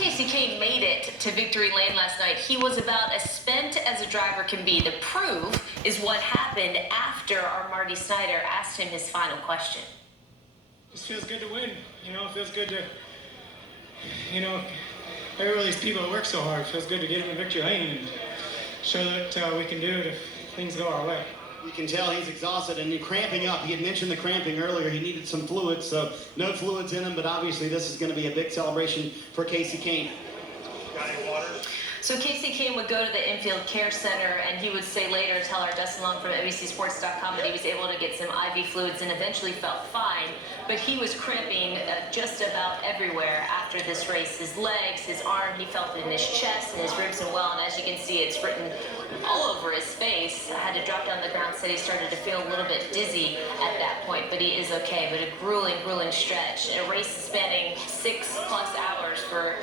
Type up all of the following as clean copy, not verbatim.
Kasey Kahne made it to victory lane last night, he was about as spent as a driver can be. The proof is what happened after our Marty Snyder asked him his final question. Just feels good to win. It feels good to, every these people that work so hard. It feels good to get in the victory lane and show that we can do it if things go our way. You can tell he's exhausted and he's cramping up. He had mentioned the cramping earlier. He needed some fluids, so no fluids in him, but obviously this is going to be a big celebration for Kasey Kahne. Got any water? So Kasey Kahne would go to the infield care center, and he would say later, tell our Dustin Long from NBCSports.com, that he was able to get some IV fluids and eventually felt fine. But he was cramping just about everywhere after this race. His legs, his arm, he felt it in his chest and his ribs and well. And as you can see, it's written all over his face. I had to drop down the ground, said he started to feel a little bit dizzy at that point, but he is okay. But a grueling stretch. A race spanning 6+ hours for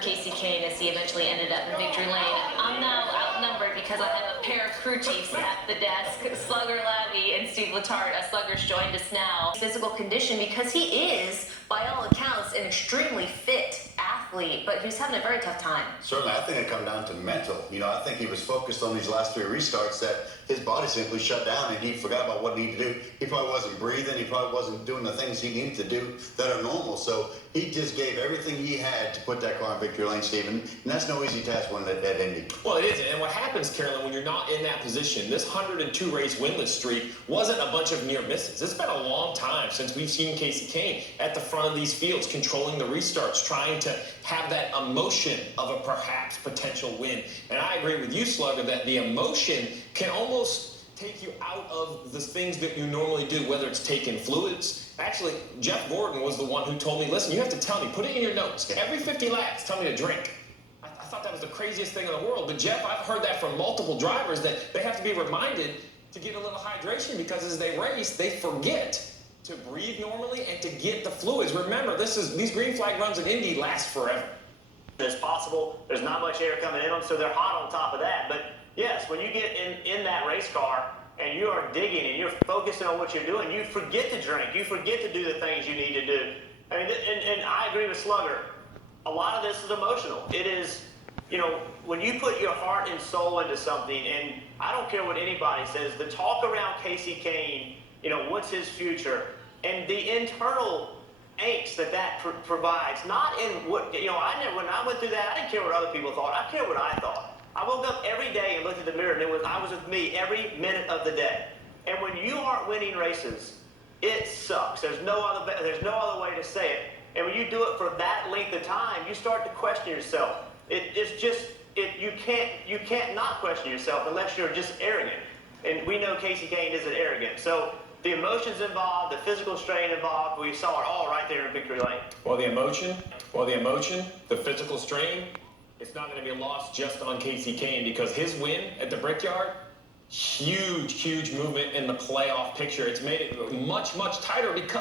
Kasey Kahne as he eventually ended up in victory lane. I'm now outnumbered because I have a pair of crew chiefs at the desk, Slugger Labby and Steve Letarte. Slugger's joined us now. Physical condition, because he is, by all accounts, an extremely fit athlete, but he's having a very tough time. Certainly, I think it come down to mental. I think he was focused on these last 3 restarts that his body simply shut down and he forgot about what he needed to do. He probably wasn't breathing. He probably wasn't doing the things he needed to do that are normal. So he just gave everything he had to put that car in victory lane, Stephen. And that's no easy task when at Indy. Well, it isn't. And what happens, Carolyn, when you're not in that position, this 102 race winless streak wasn't a bunch of near misses. It's been a long time since we've seen Kasey Kahne at the front of these fields, controlling the restarts, trying to have that emotion of a perhaps potential win. And I agree with you, Slugger, that the emotion can almost take you out of the things that you normally do, whether it's taking fluids. Actually, Jeff Gordon was the one who told me, listen, you have to tell me, put it in your notes. Every 50 laps, tell me to drink. I thought that was the craziest thing in the world. But Jeff, I've heard that from multiple drivers, that they have to be reminded to get a little hydration because as they race, they forget to breathe normally and to get the fluids. Remember, these green flag runs in Indy last forever. As possible, there's not much air coming in them, so they're hot on top of that. But yes, when you get in that race car and you are digging and you're focusing on what you're doing, you forget to drink. You forget to do the things you need to do. I mean, and I agree with Slugger. A lot of this is emotional. It is, when you put your heart and soul into something, and I don't care what anybody says, the talk around Kasey Kahne, what's his future, and the internal angst that provides, not in what, when I went through that, I didn't care what other people thought. I cared what I thought. I woke up every day and looked at the mirror, and I was with me every minute of the day. And when you aren't winning races, it sucks. There's no other way to say it. And when you do it for that length of time, you start to question yourself. You can't not question yourself unless you're just arrogant. And we know Kasey Kahne isn't arrogant. So the emotions involved, the physical strain involved, we saw it all right there in victory lane. Well, the emotion, the physical strain, it's not going to be lost just on Kasey Kahne because his win at the Brickyard, huge movement in the playoff picture. It's made it much tighter because